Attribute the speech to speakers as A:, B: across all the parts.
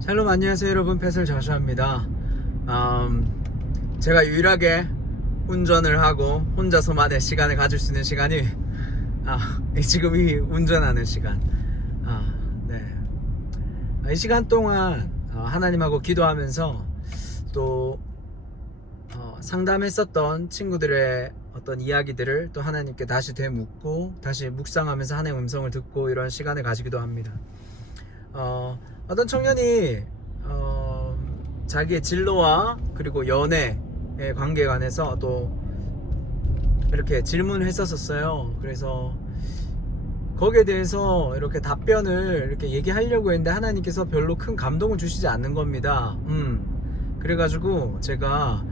A: 샬롬 안녕하세요 여러분. 패슬 자수합니다. 음, 제가 유일하게 운전을 하고 혼자서만의 시간을 가질 수 있는 시간이 아, 이 지금 이 운전하는 시간. 아, 네. 아, 이 시간 동안 어, 하나님하고 기도하면서 또 어, 상담했었던 친구들의 어떤 이야기들을 또 하나님께 다시 되묻고 다시 묵상하면서 하나님의 음성을 듣고 이런 시간을 가지기도 합니다. 어, 어떤 청년이 어, 자기의 진로와 그리고 연애의 관계에 관해서 또 이렇게 질문을 했었었어요. 그래서 거기에 대해서 이렇게 답변을 이렇게 얘기하려고 했는데 하나님께서 별로 큰 감동을 주시지 않는 겁니다. 음. 그래가지고 제가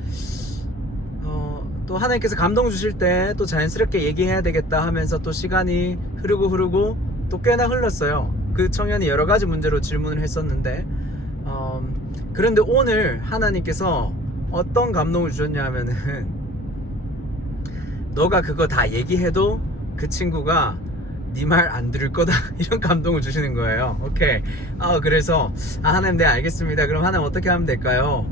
A: 어, 또 하나님께서 감동 주실 때 또 자연스럽게 얘기해야 되겠다 하면서 또 시간이 흐르고 흐르고 또 꽤나 흘렀어요. 그 청년이 여러 가지 문제로 질문을 했었는데 어, 그런데 오늘 하나님께서 어떤 감동을 주셨냐 하면은 너가 그거 다 얘기해도 그 친구가 네 말 안 들을 거다 이런 감동을 주시는 거예요. 오케이. 아 그래서 아 하나님 네 알겠습니다. 그럼 하나님 어떻게 하면 될까요?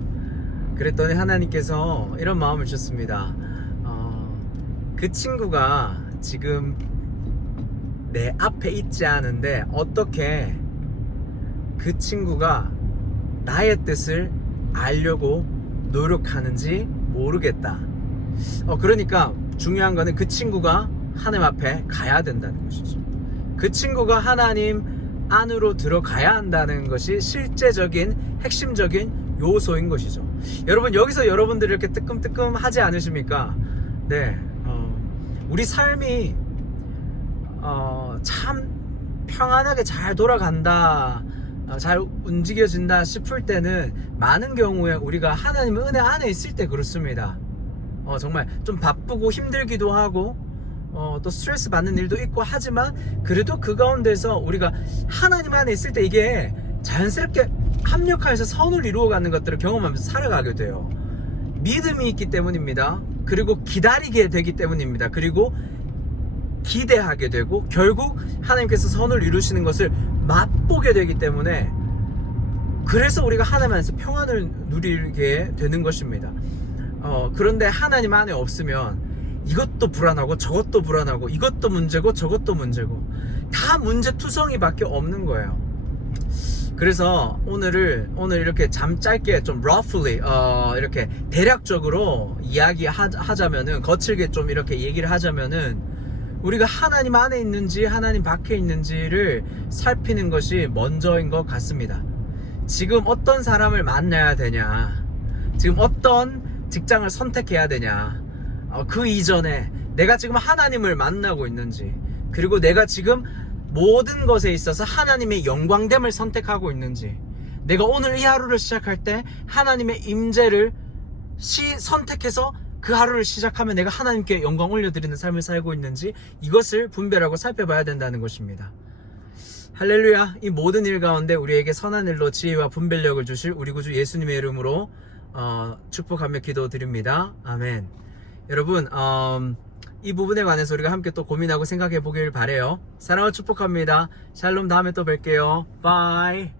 A: 그랬더니 하나님께서 이런 마음을 주셨습니다. 어, 그 친구가 지금 내 앞에 있지 않은데 어떻게 그 친구가 나의 뜻을 알려고 노력하는지 모르겠다. 어, 그러니까 중요한 거는 그 친구가 하나님 앞에 가야 된다는 것이죠. 그 친구가 하나님 안으로 들어가야 한다는 것이 실제적인 핵심적인 요소인 것이죠. 여러분 여기서 여러분들 이렇게 뜨끔뜨끔 하지 않으십니까? 네, 어, 우리 삶이 어, 참 평안하게 잘 돌아간다, 어, 잘 움직여진다 싶을 때는 많은 경우에 우리가 하나님의 은혜 안에 있을 때 그렇습니다. 어, 정말 좀 바쁘고 힘들기도 하고 어, 또 스트레스 받는 일도 있고 하지만 그래도 그 가운데서 우리가 하나님 안에 있을 때 이게 자연스럽게 합력하여서 선을 이루어가는 것들을 경험하면서 살아가게 돼요. 믿음이 있기 때문입니다. 그리고 기다리게 되기 때문입니다. 그리고 기대하게 되고 결국 하나님께서 선을 이루시는 것을 맛보게 되기 때문에 그래서 우리가 하나님 안에서 평안을 누리게 되는 것입니다. 어, 그런데 하나님 안에 없으면 이것도 불안하고 저것도 불안하고 이것도 문제고 저것도 문제고 다 문제투성이밖에 없는 거예요. 그래서 오늘을 오늘 이렇게 잠 짧게 좀 roughly 어, 이렇게 대략적으로 이야기하자면은 거칠게 좀 이렇게 얘기를 하자면은 우리가 하나님 안에 있는지 하나님 밖에 있는지를 살피는 것이 먼저인 것 같습니다. 지금 어떤 사람을 만나야 되냐, 지금 어떤 직장을 선택해야 되냐, 어, 그 이전에 내가 지금 하나님을 만나고 있는지, 그리고 내가 지금 모든 것에 있어서 하나님의 영광됨을 선택하고 있는지, 내가 오늘 이 하루를 시작할 때 하나님의 임재를 시 선택해서 그 하루를 시작하면 내가 하나님께 영광 올려드리는 삶을 살고 있는지 이것을 분별하고 살펴봐야 된다는 것입니다. 할렐루야! 이 모든 일 가운데 우리에게 선한 일로 지혜와 분별력을 주실 우리 구주 예수님의 이름으로 어, 축복하며 기도드립니다. 아멘. 여러분, 음, 이 부분에 관해서 우리가 함께 또 고민하고 생각해 보길 바래요. 사랑을 축복합니다. 샬롬 다음에 또 뵐게요. 바이.